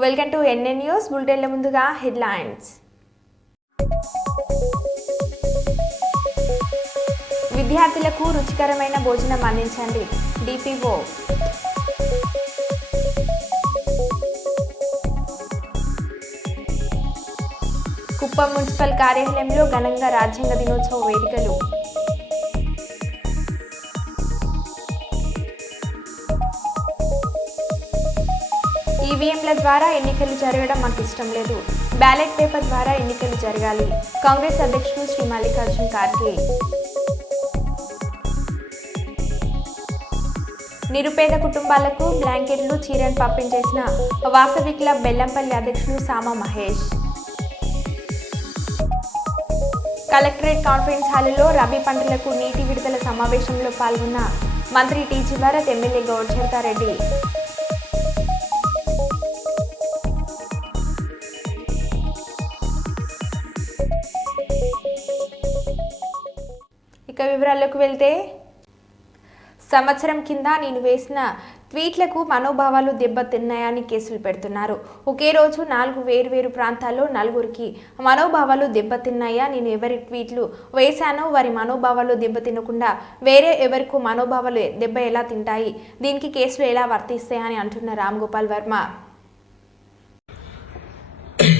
Welcome to NN news బులెటిన్ల ముందుగా headlines. విద్యార్థులకు రుచికరమైన భోజనం అందించండి. డిపిఓ. కుప్పం మున్సిపల్ కార్యాలయంలో ఘనంగా రాజ్యాంగ దినోత్సవ వేడుకలు. ఈవీఎంల ద్వారా ఎన్నికలు జరగడం మాకు ఇష్టం లేదు. బ్యాలెట్ పేపర్ ద్వారా ఎన్నికలు జరగాలి. కాంగ్రెస్ అధ్యక్షుడు శ్రీ మల్లికార్జున్ ఖార్గే. నిరుపేద కుటుంబాలకు బ్లాంకెట్లు, చీరను పంపించేసిన వాసవి క్లబ్ బెల్లంపల్లి అధ్యక్షుడు సామ మహేష్. కలెక్టరేట్ కాన్ఫరెన్స్ హాలులో రబీ పంటలకు నీటి విడుదల సమావేశంలో పాల్గొన్న మంత్రి టీజీ భారత్, ఎమ్మెల్యే గౌడ్ చరితారెడ్డి. ఇక వివరాల్లోకి వెళ్తే, సంవత్సరం కింద నేను వేసిన ట్వీట్లకు మనోభావాలు దెబ్బతిన్నాయని కేసులు పెడుతున్నారు. ఒకే రోజు 4 వేర్వేరు ప్రాంతాల్లో నలుగురికి మనోభావాలు దెబ్బతిన్నాయా? నేను ఎవరి ట్వీట్లు వేశానో వారి మనోభావాలు దెబ్బతినకుండా వేరే ఎవరికో మనోభావాలు దెబ్బ ఎలా తింటాయి? దీనికి కేసులు ఎలా వర్తిస్తాయని అంటున్న Ram Gopal Varma.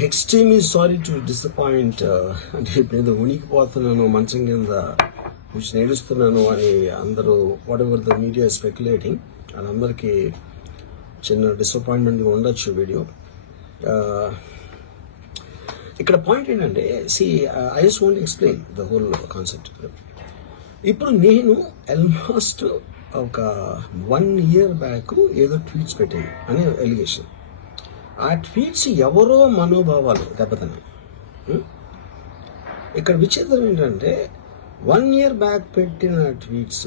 Extremely sorry to disappoint. అంటే ఇప్పుడు ఉనికిపోతున్నాను, మంచం కింద నేడుస్తున్నాను అని అందరూ what ever the media speculating, అందరికీ చిన్న డిసప్పాయింట్మెంట్గా ఉండొచ్చు వీడియో. ఇక్కడ పాయింట్ ఏంటంటే, I just want explain the whole concept. ఇప్పుడు నేను ఆల్మోస్ట్ ఒక 1 year బ్యాక్ ఏదో ట్వీట్స్ పెట్టాను అనే ఎలిగేషన్. ఆ ట్వీట్స్ ఎవరో మనోభావాలు దెబ్బతిన్నాయి. ఇక్కడ విచిత్రం ఏంటంటే, 1 year బ్యాక్ పెట్టిన ట్వీట్స్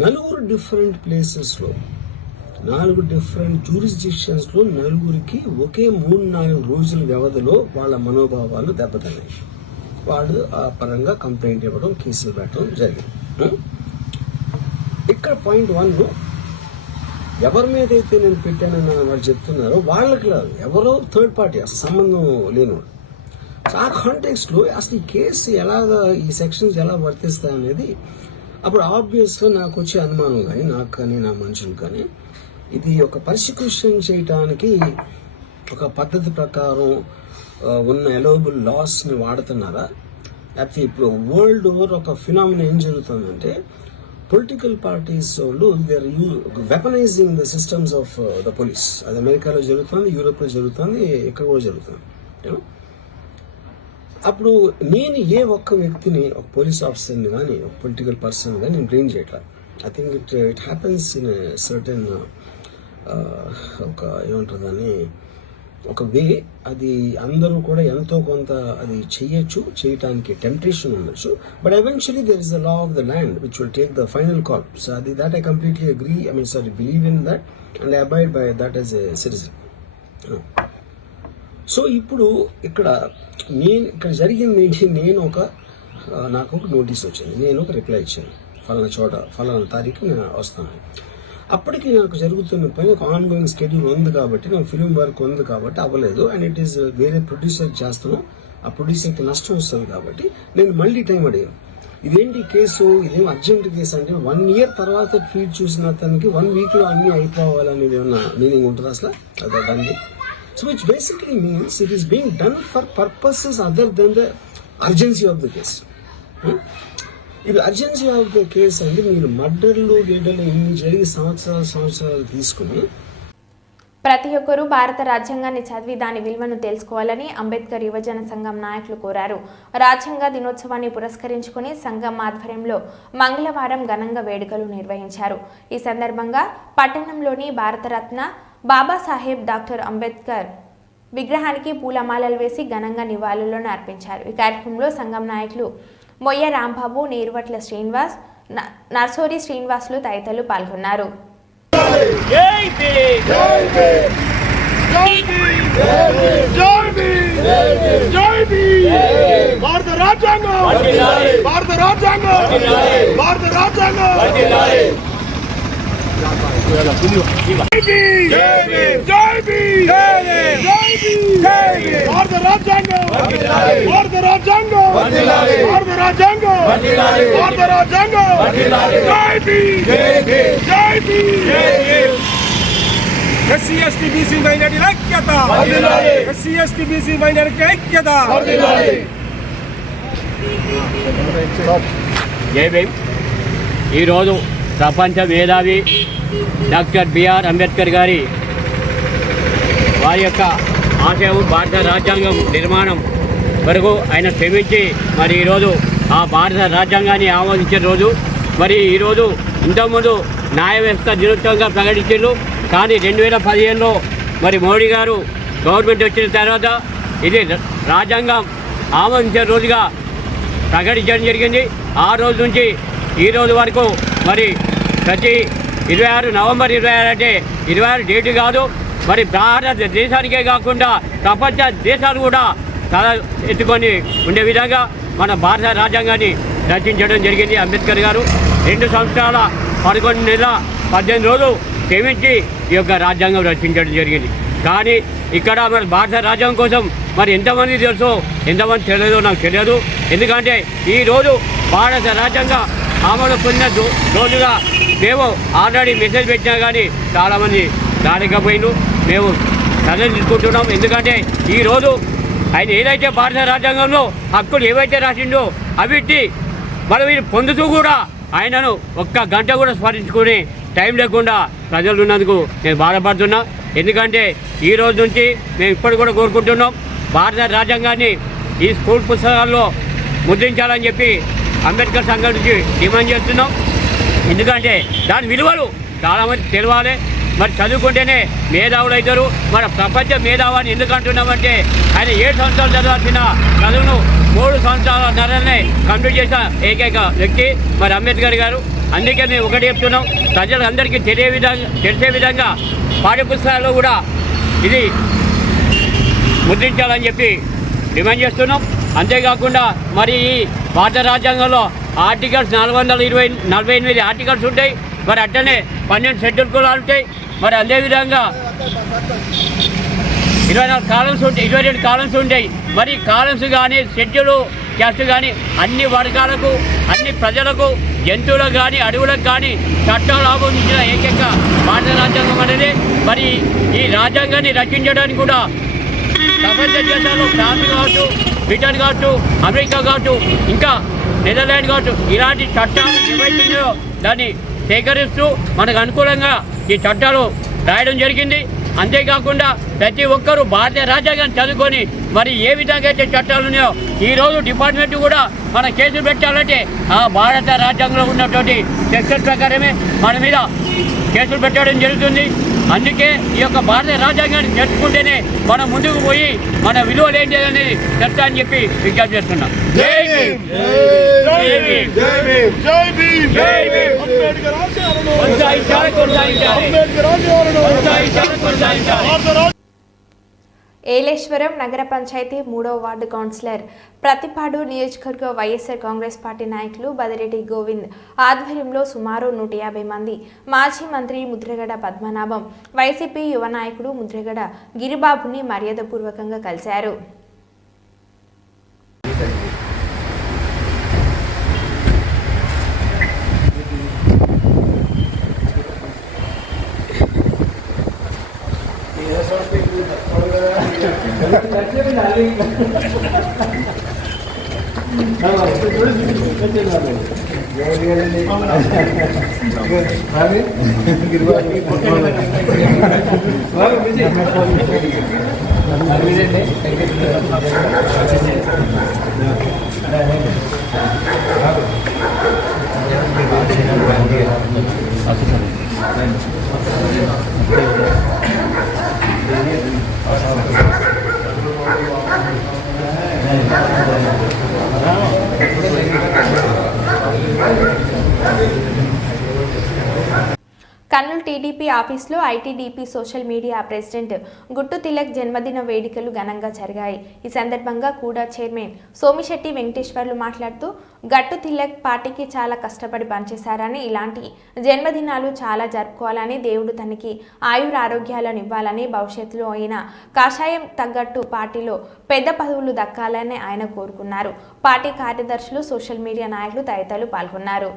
4 డిఫరెంట్ ప్లేసెస్లో, 4 డిఫరెంట్ జ్యూరిస్డిక్షన్స్లో నలుగురికి ఒకే 3-4 రోజుల వ్యవధిలో వాళ్ళ మనోభావాలు దెబ్బతిన్నాయి. వాళ్ళు ఆ పరంగా కంప్లైంట్ ఇవ్వడం, కేసులు పెట్టడం జరిగింది. ఇక్కడ పాయింట్ 1, ఎవరి మీద అయితే నేను పెట్టానని వాళ్ళు చెప్తున్నారో వాళ్ళకి లేదు, ఎవరో థర్డ్ పార్టీ, అసలు సంబంధం లేనివాడు. ఆ కాంటెక్స్ట్లో అసలు ఈ కేసు ఎలాగా, ఈ సెక్షన్స్ ఎలా వర్తిస్తాయి అనేది అప్పుడు ఆబ్వియస్గా నాకు వచ్చే అనుమానం కానీ, నాకు కానీ నా మనుషులు కానీ, ఇది ఒక పర్సిక్యూషన్ చేయటానికి ఒక పద్ధతి ప్రకారం ఉన్న ఎలోబుల్ లాస్ని వాడుతున్నారా? లేకపోతే ఇప్పుడు వరల్డ్ ఓవర్ ఒక ఫినామినా ఏం జరుగుతుందంటే, పొలిటికల్ పార్టీస్ వాళ్ళు they are weaponising the systems of the police. అది అమెరికాలో జరుగుతుంది, యూరోప్లో జరుగుతుంది, ఇక్కడ కూడా జరుగుతుంది. అప్పుడు నేను ఏ ఒక్క వ్యక్తిని, ఒక పోలీస్ ఆఫీసర్ని కానీ, ఒక పొలిటికల్ పర్సన్ కానీ నేను బ్లేమ్ చేయట్లేదు. I think it happens in certain ఒక ఏమంటారు దాన్ని, ఒక వే. అది అందరూ కూడా ఎంతో కొంత అది చేయటానికి టెంప్టేషన్ ఉండొచ్చు. But eventually there is the law of the land which will take the final call. So అది that I completely agree, believe in that and I abide by that as a citizen. So ఇప్పుడు ఇక్కడ జరిగింది ఏంటి, నాకు ఒక notice వచ్చింది, నేను ఒక రిప్లై ఇచ్చాను, ఫలానా చోట ఫలానా తారీఖు నేను వస్తాను. అప్పటికి నాకు జరుగుతున్న పని ఒక ఆన్గోయింగ్ స్కెడ్యూల్ ఉంది కాబట్టి, నాకు ఫిలిం వర్క్ ఉంది కాబట్టి అవ్వలేదు. అండ్ ఇట్ ఈస్ వేరే ప్రొడ్యూసర్ చేస్తున్నాం, ఆ ప్రొడ్యూసర్కి నష్టం వస్తుంది కాబట్టి నేను మళ్ళీ టైం అడిగాను. ఇదేంటి కేసు, ఇదేం అర్జెంట్ కేసు అంటే 1 year తర్వాత ట్వీట్ చూసిన అతనికి 1 weekలో అన్నీ అయిపోవాలనేది ఏమన్నా మీనింగ్ ఉంటుంది అసలు దాన్ని? So which basically means it is being done for purposes other than the urgency of the case. If urgency of the case అంటే మీరు మర్డర్లు ఇన్ని జరిగి సంవత్సరాలు తీసుకుని, ప్రతి ఒక్కరూ భారత రాజ్యాంగాన్ని చదివి దాని విలువను తెలుసుకోవాలని అంబేద్కర్ యువజన సంఘం నాయకులు కోరారు. రాజ్యాంగ దినోత్సవాన్ని పురస్కరించుకుని సంఘం ఆధ్వర్యంలో మంగళవారం ఘనంగా వేడుకలు నిర్వహించారు. ఈ సందర్భంగా పట్టణంలోని భారతరత్న బాబాసాహెబ్ డాక్టర్ అంబేద్కర్ విగ్రహానికి పూలమాలలు వేసి ఘనంగా నివాళులను అర్పించారు. ఈ కార్యక్రమంలో సంఘం నాయకులు మొయ్య రాంబాబు, నీరువట్ల శ్రీనివాస్, నర్సోరి శ్రీనివాసులు తదితరులు పాల్గొన్నారు. జై భీమ్ జై భీమ్ రాజ్యాంగం భారత రాజ్యాంగం భారత రాజ్యాంగం భారత రాజ్యాంగం జై భీమ్ జై భీమ్ ఎస్సీ ఎస్టీ బీసీ మైనారిటీల ఐక్యత ఎస్సీ ఎస్టీ బీసీ మైనారిటీ ఐక్యత జై భీమ్. ఈరోజు ప్రపంచ మేధావి డాక్టర్ బిఆర్ అంబేద్కర్ గారి వారి యొక్క ఆశయం భారత రాజ్యాంగం నిర్మాణం వరకు ఆయన శ్రమించి మరి ఈరోజు ఆ భారత రాజ్యాంగాన్ని ఆమోదించిన రోజు. మరి ఈరోజు ఇంతకుముందు న్యాయ వ్యవస్థ దినోత్సవంగా ప్రకటించారు. కానీ 2015లో మరి మోడీ గారు గవర్నమెంట్ వచ్చిన తర్వాత ఇది రాజ్యాంగం ఆమోదించిన రోజుగా ప్రకటించడం జరిగింది. ఆ రోజు నుంచి ఈ రోజు వరకు మరి ప్రతి 26 నవంబర్ 26 అంటే 26 డేటు కాదు, మరి భారతదేశానికే కాకుండా ప్రపంచ దేశాలు కూడా తల ఎత్తుకొని ఉండే విధంగా మన భారత రాజ్యాంగాన్ని రచించడం జరిగింది. అంబేద్కర్ గారు 2 సంవత్సరాల 11 నెలల 18 రోజులు క్షమించి ఈ యొక్క రాజ్యాంగం రచించడం జరిగింది. కానీ ఇక్కడ మన భారత రాజ్యాంగం కోసం మరి ఎంతమంది తెలుసో ఎంతమంది తెలియదో నాకు తెలియదు. ఎందుకంటే ఈరోజు భారత రాజ్యాంగ ఆమోదం పొందిన రోజుగా మేము ఆల్రెడీ మెసేజ్ పెట్టినా కానీ చాలామంది రాలేకపోయినారు. మేము చర్యలు తీసుకుంటున్నాం. ఎందుకంటే ఈరోజు ఆయన ఏదైతే భారత రాజ్యాంగంలో హక్కులు ఏవైతే రాసిండో అవిటి మనం వీరు పొందుతూ కూడా ఆయనను ఒక్క గంట కూడా స్మరించుకునే టైం లేకుండా ప్రజలు ఉన్నందుకు నేను బాధపడుతున్నా. ఎందుకంటే ఈ రోజు నుంచి మేము ఇప్పటి కూడా కోరుకుంటున్నాం భారత రాజ్యాంగాన్ని ఈ స్కూల్ పుస్తకాల్లో ముద్రించాలని చెప్పి అంబేద్కర్ సంఘం నుంచి డిమాండ్ చేస్తున్నాం. ఎందుకంటే దాని విలువలు చాలామంది తెలవాలి. మరి చదువుకుంటేనే మేధావులు అవుతారు. మన ప్రపంచ మేధావాన్ని ఎందుకు అంటున్నామంటే ఆయన 7 సంవత్సరాలు చదవాల్సిన చదువును 3 సంవత్సరాల నరనే కంప్లీట్ చేసిన ఏకైక వ్యక్తి మరి అంబేద్కర్ గారు. అందుకే మేము ఒకటి చెప్తున్నాం, ప్రజలందరికీ తెలిసే విధంగా పాఠ్యపుస్తకాల్లో కూడా ఇది ముద్రించాలని చెప్పి డిమాండ్ చేస్తున్నాం. అంతేకాకుండా మరి ఈ భారత రాజ్యాంగంలో ఆర్టికల్స్ 448 ఆర్టికల్స్ ఉంటాయి. మరి అట్లనే 12 షెడ్యూల్ కులాలు ఉంటాయి. మరి అదేవిధంగా 24 కాలమ్స్ ఉంటాయి, 22 కాలమ్స్ ఉంటాయి. మరి కాలమ్స్ కానీ షెడ్యూల్ క్యాస్ట్ కానీ అన్ని వర్గాలకు అన్ని ప్రజలకు జంతువులకు కానీ అడవులకు కానీ చట్టాలు ఆమోదించిన ఏకైక భారత రాజ్యాంగం అనేది. మరి ఈ రాజ్యాంగాన్ని రచించడానికి కూడా ప్రపంచ దేశాల్లో ఫ్రాన్స్ కావచ్చు, బ్రిటన్ కావచ్చు, అమెరికా కావచ్చు, ఇంకా నెదర్లాండ్ కావచ్చు, ఇలాంటి చట్టాలు ఏవైతున్నాయో దాన్ని సేకరిస్తూ మనకు అనుకూలంగా ఈ చట్టాలు రాయడం జరిగింది. అంతేకాకుండా ప్రతి ఒక్కరూ భారతీయ రాజ్యాంగాన్ని చదువుకొని మరి ఏ విధంగా అయితే చట్టాలు ఉన్నాయో ఈరోజు డిపార్ట్మెంట్ కూడా మన కేసులు పెట్టాలంటే ఆ భారత రాజ్యాంగంలో ఉన్నటువంటి సెక్షన్ ప్రకారమే మన మీద కేసులు పెట్టడం జరుగుతుంది. అందుకే ఈ యొక్క భారత రాజ్యాంగాన్ని తెలుసుకుంటేనే మనం ముందుకు పోయి మన విలువలు ఏంటి అనేది తెలుసా అని చెప్పి విజ్ఞప్తి చేస్తున్నాం. జై భీమ్, జై భీమ్, జై భీమ్, జై భీమ్, జై భీమ్. అంబేద్కర్ ఆశయాలను కొనసాగించాలి, కొనసాగించాలి. అంబేద్కర్ ఆశయాలను కొనసాగించాలి, కొనసాగించాలి. ఏలేశ్వరం నగర పంచాయతీ 3వ వార్డు కౌన్సిలర్ ప్రతిపాడు నియోజకవర్గ వైఎస్ఆర్ కాంగ్రెస్ పార్టీ నాయకులు బదిరెడ్డి గోవింద్ ఆధ్వర్యంలో సుమారు 150 మంది మాజీ మంత్రి ముద్రగడ పద్మనాభం, వైసీపీ యువ నాయకుడు ముద్రగడ గిరిబాబుని మర్యాదపూర్వకంగా కలిశారు. కర్నూలు టీ టీడీపీ ఆఫీస్లో ఐటీడీపీ సోషల్ మీడియా ప్రెసిడెంట్ గుట్టు తిలక్ జన్మదిన వేడుకలు ఘనంగా జరిగాయి. ఈ సందర్భంగా కూడా చైర్మన్ సోమిశెట్టి వెంకటేశ్వర్లు మాట్లాడుతూ గట్టు తిలక్ పార్టీకి చాలా కష్టపడి పనిచేశారని, ఇలాంటి జన్మదినాలు చాలా జరుపుకోవాలని, దేవుడు తనకి ఆయురారోగ్యాలను ఇవ్వాలని, భవిష్యత్తులో అయిన కాషాయం తగ్గట్టు పార్టీలో పెద్ద పదవులు దక్కాలని ఆయన కోరుకున్నారు. పార్టీ కార్యదర్శులు, సోషల్ మీడియా నాయకులు తదితరులు పాల్గొన్నారు.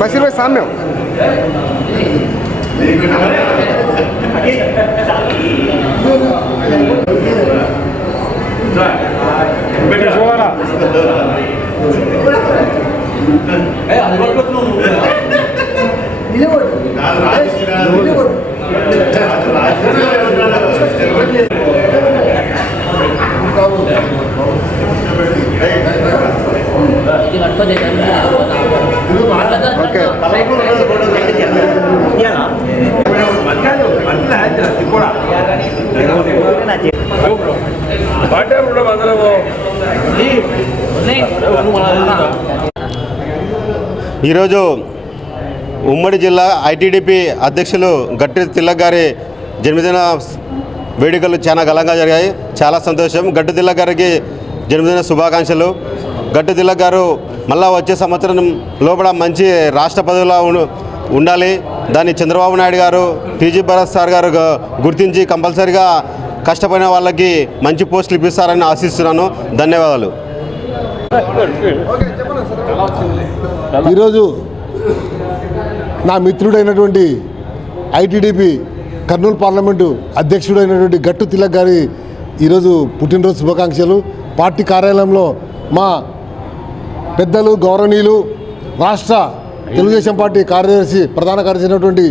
बशीर भाई सामने हो। ఈరోజు ఉమ్మడి జిల్లా ఐటీడీపీ అధ్యక్షులు గట్టి తిలక్ గారి జన్మదిన వేడుకలు చాలా ఘనంగా జరిగాయి. చాలా సంతోషం. గట్టి తిలక్ గారికి జన్మదిన శుభాకాంక్షలు. గట్టి తిలక్ గారు మళ్ళా వచ్చే సంవత్సరం లోపల మంచి రాష్ట్ర పదవిలో ఉండాలి. దాన్ని చంద్రబాబు నాయుడు గారు, టీజీ భరత్ సార్ గారు గుర్తించి కంపల్సరీగా కష్టపడిన వాళ్ళకి మంచి పోస్టులు ఇప్పిస్తారని ఆశిస్తున్నాను. ధన్యవాదాలు. ఈరోజు నా మిత్రుడైనటువంటి ఐటీడీపీ కర్నూలు పార్లమెంటు అధ్యక్షుడైనటువంటి గట్టు తిలక్ గారి ఈరోజు పుట్టినరోజు శుభాకాంక్షలు. పార్టీ కార్యాలయంలో మా పెద్దలు, గౌరవనీయులు, రాష్ట్ర తెలుగుదేశం పార్టీ కార్యదర్శి, ప్రధాన కార్యదర్శి అయినటువంటి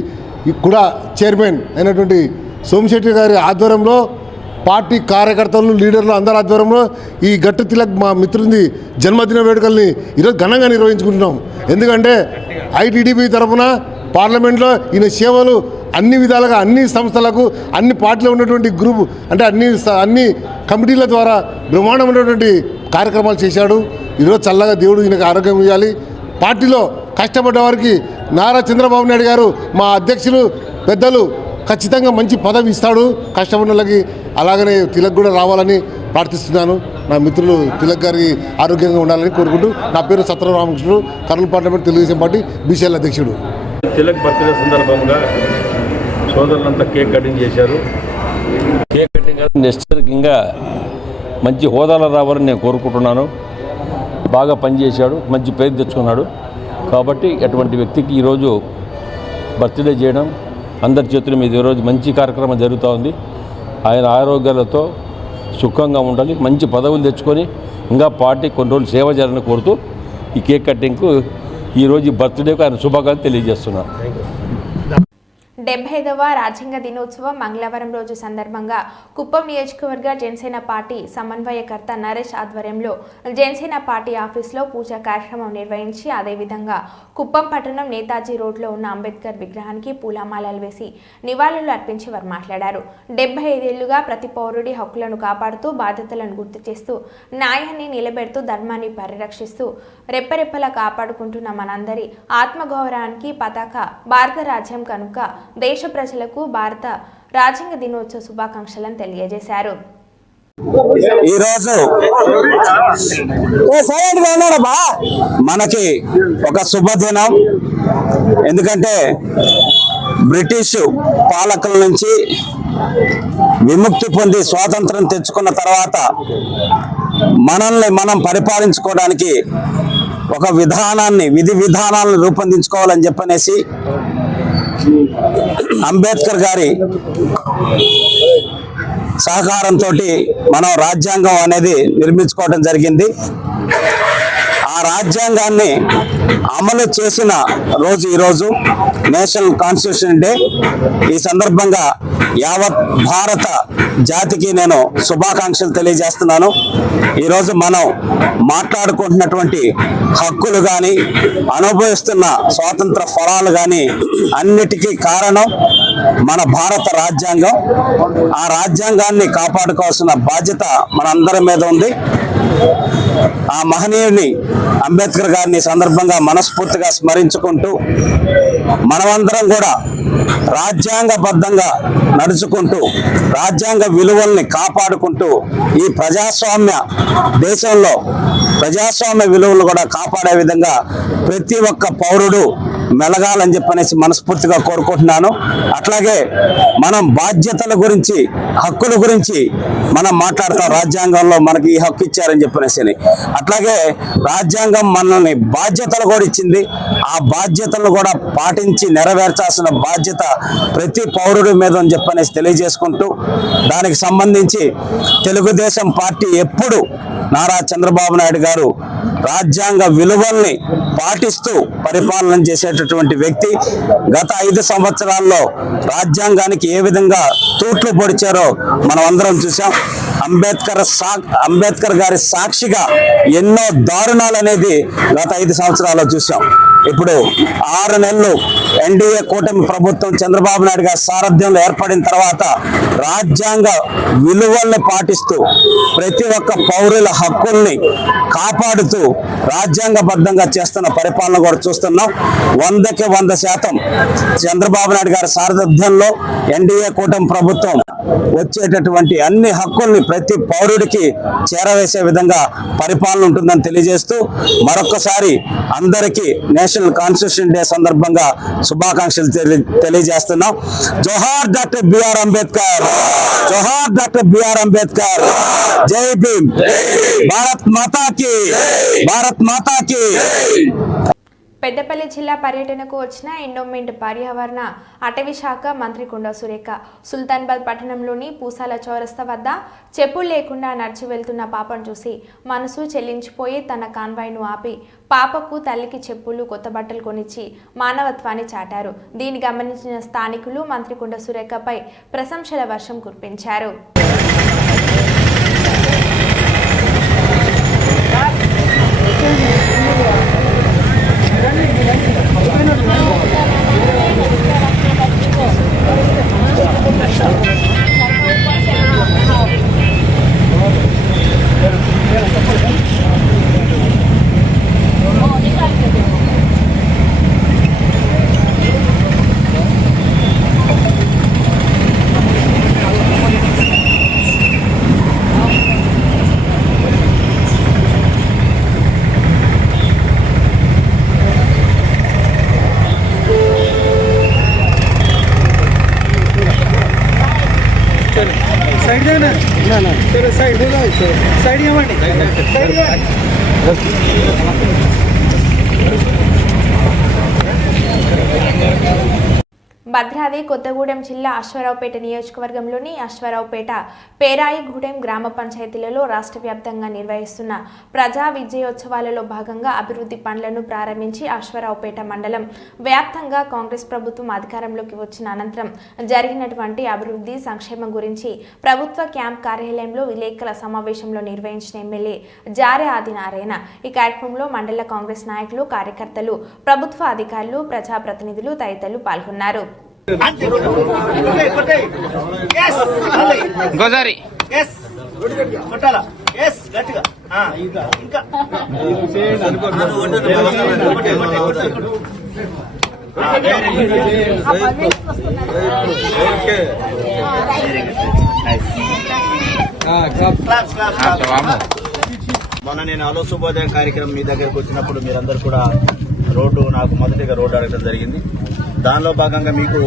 కూడా చైర్మన్ అయినటువంటి సోమిశెట్టి గారి ఆధ్వర్యంలో, పార్టీ కార్యకర్తలు, లీడర్లు అందరి ఆధ్వర్యంలో ఈ గట్టు తిలక్ మా మిత్రుని జన్మదిన వేడుకల్ని ఈరోజు ఘనంగా నిర్వహించుకుంటున్నాం. ఎందుకంటే ఐటీడీపీ తరఫున పార్లమెంట్లో ఈయన సేవలు అన్ని విధాలుగా అన్ని సంస్థలకు, అన్ని పార్టీలో ఉన్నటువంటి గ్రూప్ అంటే అన్ని కమిటీల ద్వారా బ్రహ్మాండమైనటువంటి కార్యక్రమాలు చేశాడు. ఈరోజు చల్లగా దేవుడు ఈయనకు ఆరోగ్యం ఇవ్వాలి. పార్టీలో కష్టపడ్డ వారికి నారా చంద్రబాబు నాయుడు గారు, మా అధ్యక్షులు పెద్దలు ఖచ్చితంగా మంచి పదవి ఇస్తాడు కష్టపడిన వాళ్ళకి. అలాగనే తిలక్ కూడా రావాలని ప్రార్థిస్తున్నాను. నా మిత్రులు తిలక్ గారికి ఆరోగ్యంగా ఉండాలని కోరుకుంటూ, నా పేరు Satyanarayana Ramakrishnudu, Kurnool parliament Telugu Desam party BCL అధ్యక్షుడు. తిలక్ బర్త్డే సందర్భంగా సోదరులంతా కేక్ కటింగ్ చేశారు. కేక్ కటింగ్ నెక్స్ట్ ఇంకా మంచి హోదాలో రావాలని నేను కోరుకుంటున్నాను. బాగా పనిచేశాడు, మంచి పేరు తెచ్చుకున్నాడు. కాబట్టి అటువంటి వ్యక్తికి ఈరోజు బర్త్డే చేయడం అందరి చేతుల మీద ఈరోజు మంచి కార్యక్రమం జరుగుతూ ఉంది. ఆయన ఆరోగ్యాలతో సుఖంగా ఉండాలి, మంచి పదవులు తెచ్చుకొని ఇంకా పార్టీ కొన్ని రోజులు సేవ చేయాలని కోరుతూ ఈ కేక్ కటింగ్కు ఈరోజు బర్త్డేకు ఆయన శుభాకాంక్షలు తెలియజేస్తున్నాను. 75వ రాజ్యాంగ దినోత్సవం మంగళవారం రోజు సందర్భంగా కుప్పం నియోజకవర్గ జనసేన పార్టీ సమన్వయకర్త నరేష్ ఆధ్వర్యంలో జనసేన పార్టీ ఆఫీసులో పూజా కార్యక్రమం నిర్వహించి, అదేవిధంగా కుప్పం పట్టణం నేతాజీ రోడ్లో ఉన్న అంబేద్కర్ విగ్రహానికి పూలమాలలు వేసి నివాళులు అర్పించి వారు మాట్లాడారు. 75 ఏళ్లుగా ప్రతి పౌరుడి హక్కులను కాపాడుతూ, బాధ్యతలను గుర్తు చేస్తూ, న్యాయాన్ని నిలబెడుతూ, ధర్మాన్ని పరిరక్షిస్తూ రెప్పరెప్పలా కాపాడుకుంటున్న మనందరి ఆత్మగౌరవానికి పతాక భారత రాజ్యం కనుక దేశ ప్రజలకు భారత రాజ్యాంగ దినోత్సవ శుభాకాంక్షలను తెలియజేశారు. ఈరోజు మనకి ఒక శుభదినం. ఎందుకంటే బ్రిటిష్ పాలకుల నుంచి విముక్తి పొంది స్వాతంత్రం తెచ్చుకున్న తర్వాత మనల్ని మనం పరిపాలించుకోవడానికి ఒక విధి విధానాలను రూపొందించుకోవాలని చెప్పనేసి అంబేద్కర్ గారి సహకారంతో మనం రాజ్యాంగం అనేది నిర్మించుకోవడం జరిగింది. ఆ రాజ్యాంగాన్ని అమలు చేసిన రోజు ఈరోజు నేషనల్ కాన్స్టిట్యూషన్ డే. ఈ సందర్భంగా యావత్ భారత జాతికి నేను శుభాకాంక్షలు తెలియజేస్తున్నాను. ఈరోజు మనం మాట్లాడుకుంటున్నటువంటి హక్కులు కానీ అనుభవిస్తున్న స్వాతంత్ర ఫలాలు కానీ అన్నిటికీ కారణం మన భారత రాజ్యాంగం. ఆ రాజ్యాంగాన్ని కాపాడుకోవాల్సిన బాధ్యత మనందరి మీద ఉంది. ఆ మహనీయుని అంబేద్కర్ గారిని సందర్భంగా మనస్ఫూర్తిగా స్మరించుకుంటూ మనమందరం కూడా రాజ్యాంగబద్ధంగా నడుచుకుంటూ రాజ్యాంగ విలువల్ని కాపాడుకుంటూ ఈ ప్రజాస్వామ్య దేశంలో ప్రజాస్వామ్య విలువలు కూడా కాపాడే విధంగా ప్రతి ఒక్క పౌరుడు మెలగాలని చెప్పనేసి మనస్ఫూర్తిగా కోరుకుంటున్నాను. అట్లాగే మనం బాధ్యతల గురించి హక్కుల గురించి మనం మాట్లాడతాం. రాజ్యాంగంలో మనకి ఈ హక్కు ఇచ్చారని చెప్పనేసి. అట్లాగే రాజ్యాంగం మనల్ని బాధ్యతలు కూడా ఇచ్చింది. ఆ బాధ్యతలను కూడా పాటించి నెరవేర్చాల్సిన బాధ్యత ప్రతి పౌరుడి మీద అని చెప్పనేసి తెలియజేసుకుంటూ దానికి సంబంధించి తెలుగుదేశం పార్టీ ఎప్పుడు నారా చంద్రబాబు నాయుడు గారు రాజ్యాంగ విలువల్ని పాటిస్తూ పరిపాలన చేసేటటువంటి వ్యక్తి. గత 5 సంవత్సరాల్లో రాజ్యాంగానికి ఏ విధంగా తూట్లు పొడిచారో మనం అందరం చూసాం. అంబేద్కర్ గారి సాక్షిగా ఎన్నో దారుణాలు అనేది గత 5 సంవత్సరాల్లో చూసాం. ఇప్పుడు 6 నెలలు ఎన్డీఏ కూటమి ప్రభుత్వం చంద్రబాబు నాయుడు గారి సారథ్యంలో ఏర్పడిన తర్వాత రాజ్యాంగ విలువల్ని పాటిస్తూ ప్రతి ఒక్క పౌరుల హక్కుల్ని కాపాడుతూ రాజ్యాంగబద్ధంగా చేస్తున్న పరిపాలన కూడా చూస్తున్నాం. 100కి 100% చంద్రబాబు నాయుడు గారి సారథ్యంలో ఎన్డీఏ కూటమి ప్రభుత్వం వచ్చేటటువంటి అన్ని హక్కుల్ని ప్రతి పౌరుడికి చేరవేసే విధంగా పరిపాలన ఉంటుందని తెలియజేస్తూ మరొకసారి అందరికీ నేషనల్ కాన్స్టిట్యూషన్ డే సందర్భంగా శుభాకాంక్షలు తెలియజేస్తున్నాం. జోహార్ డాక్టర్ బిఆర్ అంబేద్కర్, జోహార్ డాక్టర్ బిఆర్ అంబేద్కర్, జై భీమ్, భారత్ మాతాకి, భారత్ మాతాకి. పెద్దపల్లి జిల్లా పర్యటనకు వచ్చిన ఎండోమెంట్ పర్యావరణ అటవీ శాఖ మంత్రి కొండా సురేఖ సుల్తాన్బాద్ పట్టణంలోని పూసాల చౌరస్తా వద్ద చెప్పులు లేకుండా నడిచి వెళ్తున్న పాపను చూసి మనసు చెల్లించిపోయి తన కాన్వాయ్ను ఆపి పాపకు తల్లికి చెప్పులు కొత్త బట్టలు కొనిచ్చి మానవత్వాన్ని చాటారు. దీన్ని గమనించిన స్థానికులు మంత్రి కొండా సురేఖపై ప్రశంసల వర్షం కురిపించారు. భద్రాద్రి కొత్తగూడెం జిల్లా అశ్వారావుపేట నియోజకవర్గంలోని అశ్వారావుపేట, పేరాయిగూడెం గ్రామ పంచాయతీలలో రాష్ట్ర వ్యాప్తంగా నిర్వహిస్తున్న ప్రజా విజయోత్సవాలలో భాగంగా అభివృద్ధి పనులను ప్రారంభించి అశ్వారావుపేట మండలం వ్యాప్తంగా కాంగ్రెస్ ప్రభుత్వం అధికారంలోకి వచ్చిన అనంతరం జరిగినటువంటి అభివృద్ధి సంక్షేమం గురించి ప్రభుత్వ క్యాంప్ కార్యాలయంలో విలేకరుల సమావేశంలో నిర్వహించిన ఎమ్మెల్యే జారే ఆదినారాయణ. ఈ కార్యక్రమంలో మండల కాంగ్రెస్ నాయకులు, కార్యకర్తలు, ప్రభుత్వ అధికారులు, ప్రజాప్రతినిధులు తదితరులు పాల్గొన్నారు. మొన్న నేను ఆలో శుభోదయం కార్యక్రమం మీ దగ్గరకు వచ్చినప్పుడు మీరందరూ కూడా రోడ్డు నాకు మొదటిగా రోడ్డు అడగడం జరిగింది. దానిలో భాగంగా మీకు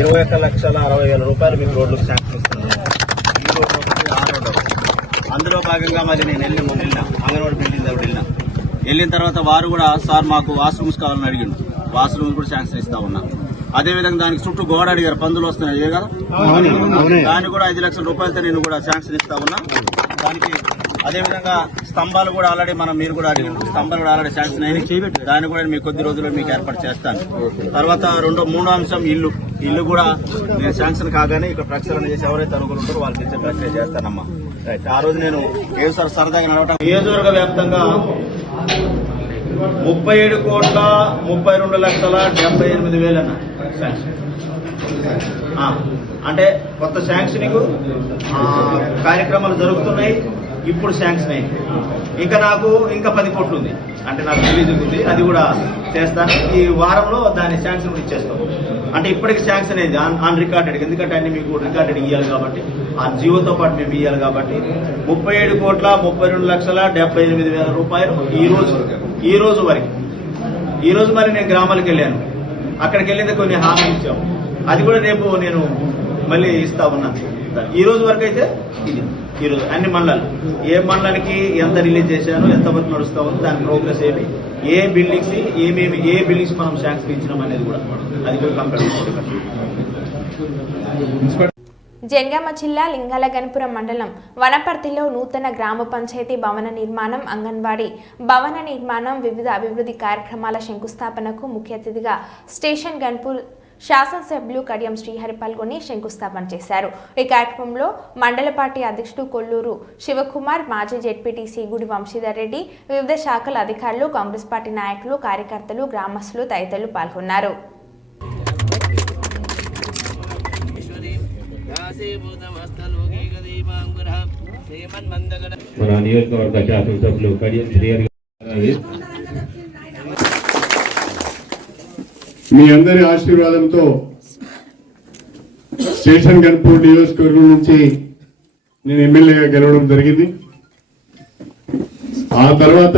21,60,000 రూపాయలు మీకు రోడ్లకు శాంక్షన్ ఇస్తున్నాను. ఈ రోడ్డు ఒకటి, ఆ రోడ్డు ఒకటి. అందులో భాగంగా మరి నేను మొన్న వెళ్ళినా అంగన్వాడీ బిల్డింగ్ దగ్గర వెళ్ళినా వెళ్ళిన తర్వాత వారు కూడా సార్ మాకు వాష్రూమ్స్ కావాలని అడిగిండు. వాష్రూమ్స్ కూడా శాంక్షన్ ఇస్తా ఉన్నా. అదేవిధంగా దానికి చుట్టూ గోడ అడిగారు, పందులు వస్తున్నాయి కదా, దాన్ని కూడా 5 లక్షల రూపాయలతో నేను కూడా శాంక్షన్ ఇస్తా ఉన్నా. దానికి అదేవిధంగా స్తంభాలు కూడా ఆల్రెడీ మీరు కూడా అడిగిండు, స్తంభాలు కూడా ఆల్రెడీ శాంక్షన్ అయ్యి దాన్ని కూడా మీకు కొద్ది రోజుల్లో మీకు ఏర్పాటు చేస్తాను. తర్వాత మూడో అంశం ఇల్లు కూడా నేను శాంక్షన్ కాగానే ఇక్కడ ప్రక్షాళన చేసి ఎవరైతే అనుకుని ఉంటారో వాళ్ళకి ఇచ్చే ప్రక్రియ చేస్తానమ్మా. ఆ రోజు నేను ఏం సార్ సరదాగా నడవటం నియోజకవర్గ వ్యాప్తంగా 37,32,78,000 అన్న శాంక్షన్. అంటే కొత్త శాంక్షనింగ్ కార్యక్రమాలు జరుగుతున్నాయి. ఇప్పుడు శాంక్షన్ అయింది. నాకు ఇంకా 10 కోట్లు ఉంది, అంటే నాకు రిలీజ్ ఉంది, అది కూడా చేస్తాను. ఈ వారంలో దాని శాంక్షన్ ఇచ్చేస్తాం. అంటే ఇప్పటికి శాంక్షన్ అయింది ఆన్ రికార్డెడ్, ఎందుకంటే అన్ని మీకు రికార్డెడ్ ఇవ్వాలి కాబట్టి, ఆ జీవోతో పాటు మేము ఇవ్వాలి కాబట్టి 37,32,78,000 రూపాయలు ఈ రోజు వరకు. ఈ రోజు మరి నేను గ్రామాలకు వెళ్ళాను, అక్కడికి వెళ్ళేది కొన్ని హామీ ఇచ్చాము, అది కూడా రేపు నేను మళ్ళీ ఇస్తా ఉన్నాను. ఈ రోజు వరకు అయితే ఇది ఈరోజు అన్ని మండలాలు, ఏ మండలానికి ఎంత రిలీజ్ చేశాను, ఎంతవరకు నడుస్తా ఉంది, దాని ప్రోగ్రెస్ ఏమి, ఏ బిల్డింగ్స్ మనం శాంక్షన్ ఇచ్చినాం అనేది కూడా అది కూడా కంపేర్. జనగామ జిల్లా లింగాల గణపురం మండలం వనపర్తిలో నూతన గ్రామ పంచాయతీ భవన నిర్మాణం, అంగన్వాడీ భవన నిర్మాణం, వివిధ అభివృద్ధి కార్యక్రమాల శంకుస్థాపనకు ముఖ్య అతిథిగా స్టేషన్ గన్పూర్ శాసనసభ్యులు కడియం శ్రీహరి పాల్గొని శంకుస్థాపన చేశారు. ఈ కార్యక్రమంలో మండల పార్టీ అధ్యక్షుడు కొల్లూరు శివకుమార్, మాజీ జెడ్పీటీసీ గుడి వంశీధర్ రెడ్డి, వివిధ శాఖల అధికారులు, కాంగ్రెస్ పార్టీ నాయకులు, కార్యకర్తలు, గ్రామస్తులు తదితరులు పాల్గొన్నారు. మన నియోజకవర్గ శాసనసభ్యులు కడియం శ్రీహరి మీ అందరి ఆశీర్వాదంతో స్టేషన్ గన్పూర్ నియోజకవర్గం నుంచి నేను ఎమ్మెల్యేగా గెలవడం జరిగింది. ఆ తర్వాత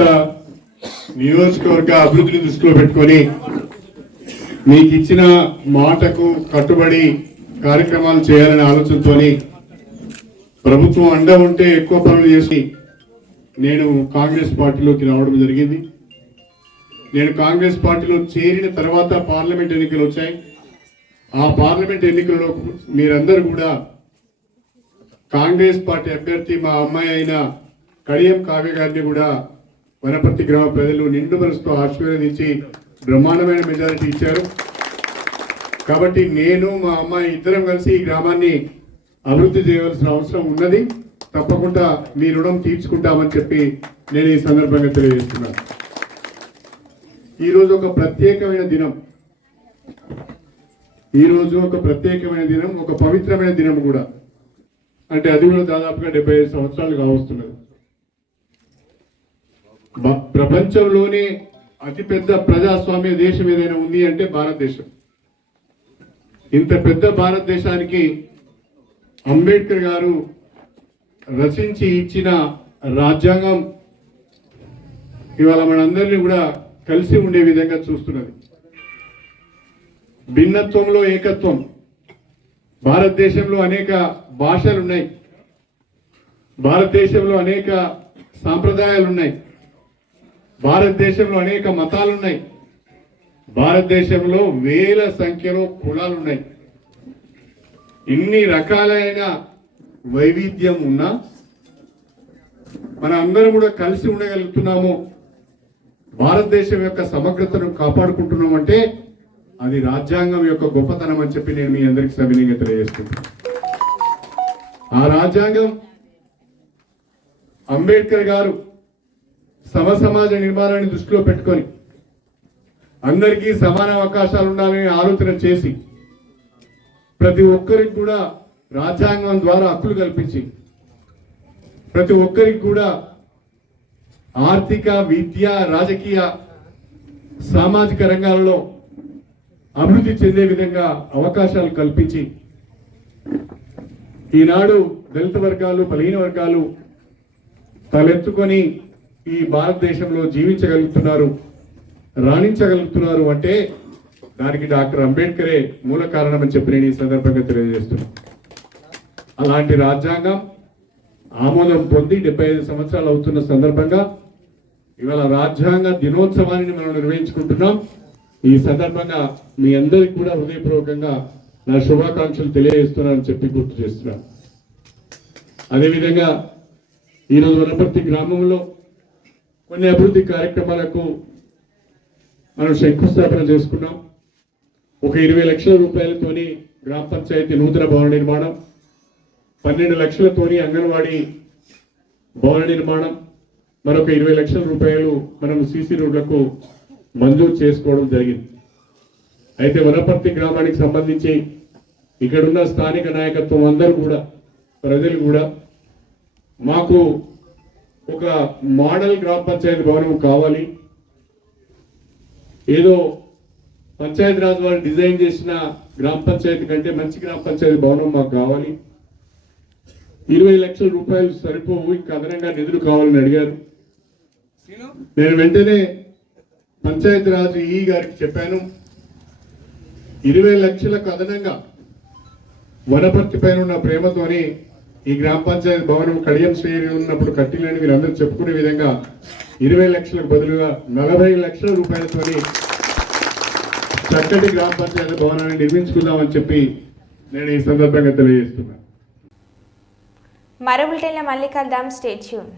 నియోజకవర్గ అభివృద్ధిని దృష్టిలో పెట్టుకొని మీకు ఇచ్చిన మాటకు కట్టుబడి కార్యక్రమాలు చేయాలనే ఆలోచనతో ప్రభుత్వం అండ ఉంటే ఎక్కువ పనులు చేసి నేను కాంగ్రెస్ పార్టీలోకి రావడం జరిగింది. నేను కాంగ్రెస్ పార్టీలో చేరిన తర్వాత పార్లమెంట్ ఎన్నికలు వచ్చాయి. ఆ పార్లమెంట్ ఎన్నికల్లో మీరందరూ కూడా కాంగ్రెస్ పార్టీ అభ్యర్థి మా అమ్మాయి అయిన కడియం కావ్య గారిని కూడా వనపర్తి గ్రామ ప్రజలు నిండు మనసుతో ఆశీర్వదించి బ్రహ్మాండమైన మెజారిటీ ఇచ్చారు. కాబట్టి నేను మా అమ్మాయి ఇద్దరం కలిసి ఈ గ్రామాన్ని అభివృద్ధి చేయవలసిన అవసరం ఉన్నది. తప్పకుండా మీ రుణం తీర్చుకుంటామని చెప్పి నేను ఈ సందర్భంగా తెలియజేస్తున్నాను. ఈరోజు ఒక ప్రత్యేకమైన దినం, ఒక పవిత్రమైన దినం కూడా. అంటే అది కూడా దాదాపుగా 75 సంవత్సరాలు కావస్తున్నది. ప్రపంచంలోనే అతిపెద్ద ప్రజాస్వామ్య దేశం ఏదైనా ఉంది అంటే భారతదేశం. ఇంత పెద్ద భారతదేశానికి అంబేద్కర్ గారు రచించి ఇచ్చిన రాజ్యాంగం ఇవాళ మనందరినీ కూడా కలిసి ఉండే విధంగా చూస్తున్నది. భిన్నత్వంలో ఏకత్వం. భారతదేశంలో అనేక భాషలున్నాయి, భారతదేశంలో అనేక సాంప్రదాయాలున్నాయి, భారతదేశంలో అనేక మతాలున్నాయి, భారతదేశంలో వేల సంఖ్యలో కులాలున్నాయి. ఇన్ని రకాలైన వైవిధ్యం ఉన్నా మన అందరం కూడా కలిసి ఉండగలుగుతున్నాము, భారతదేశం యొక్క సమగ్రతను కాపాడుకుంటున్నామంటే అది రాజ్యాంగం యొక్క గొప్పతనం అని చెప్పి నేను మీ అందరికీ సవినయంగా తెలియజేస్తున్నాను. ఆ రాజ్యాంగం అంబేద్కర్ గారు సమసమాజ నిర్మాణాన్ని దృష్టిలో పెట్టుకొని అందరికీ సమాన అవకాశాలు ఉండాలని ఆలోచన చేసి ప్రతి ఒక్కరికి కూడా రాజ్యాంగం ద్వారా హక్కులు కల్పించి ప్రతి ఒక్కరికి కూడా ఆర్థిక, విద్య, రాజకీయ, సామాజిక రంగాలలో అభివృద్ధి చెందే విధంగా అవకాశాలు కల్పించి ఈనాడు దళిత వర్గాలు, బలహీన వర్గాలు తలెత్తుకొని ఈ భారతదేశంలో జీవించగలుగుతున్నారు, రాణించగలుగుతున్నారు అంటే దానికి డాక్టర్ అంబేద్కరే మూల కారణం అని చెప్పి నేను ఈ సందర్భంగా తెలియజేస్తున్నాను. అలాంటి రాజ్యాంగం ఆమోదం పొంది 75 సంవత్సరాలు అవుతున్న సందర్భంగా ఇవాళ రాజ్యాంగ దినోత్సవాన్ని మనం నిర్వహించుకుంటున్నాం. ఈ సందర్భంగా మీ అందరికీ కూడా హృదయపూర్వకంగా నా శుభాకాంక్షలు తెలియజేస్తున్నానని చెప్పి గుర్తు చేస్తున్నాను. అదేవిధంగా ఈరోజు వనపర్తి గ్రామంలో కొన్ని అభివృద్ధి కార్యక్రమాలకు మనం శంకుస్థాపన చేసుకున్నాం. ఒక 20 లక్షల రూపాయలతోని గ్రామ పంచాయతీ నూతన భవన నిర్మాణం, 12 లక్షలతోని అంగన్వాడీ భవన నిర్మాణం, మరొక 20 లక్షల రూపాయలు మనం సీసీ రోడ్లకు మంజూరు చేసుకోవడం జరిగింది. అయితే వనపర్తి గ్రామానికి సంబంధించి ఇక్కడున్న స్థానిక నాయకత్వం అందరూ కూడా ప్రజలు కూడా మాకు ఒక మోడల్ గ్రామ పంచాయతీ భవనం కావాలి, ఏదో పంచాయతీరాజ్ వారు డిజైన్ చేసిన గ్రామ పంచాయతీ కంటే మంచి గ్రామ పంచాయతీ భవనం మాకు కావాలి, 20 లక్షల రూపాయలు సరిపోవు, ఇంకా అదనంగా నిధులు కావాలని అడిగారు. నేను వెంటనే పంచాయతీరాజ్ ఈ గారికి చెప్పాను, 20 లక్షలకు అదనంగా వనపర్తి పైన ఉన్న ప్రేమతోని ఈ గ్రామ పంచాయతీ భవనం కడియం శ్రేణి ఉన్నప్పుడు కట్టిలని వీరందరూ చెప్పుకునే విధంగా 20 లక్షలకు బదులుగా 40 లక్షల రూపాయలతోని చక్కటి గ్రామ పంచాయతీ భవనాన్ని నిర్మించుకుందామని చెప్పి నేను ఈ సందర్భంగా తెలియజేస్తున్నాను. మరో బులెటిన్లో మళ్ళీ కలుద్దాం. Stay tune.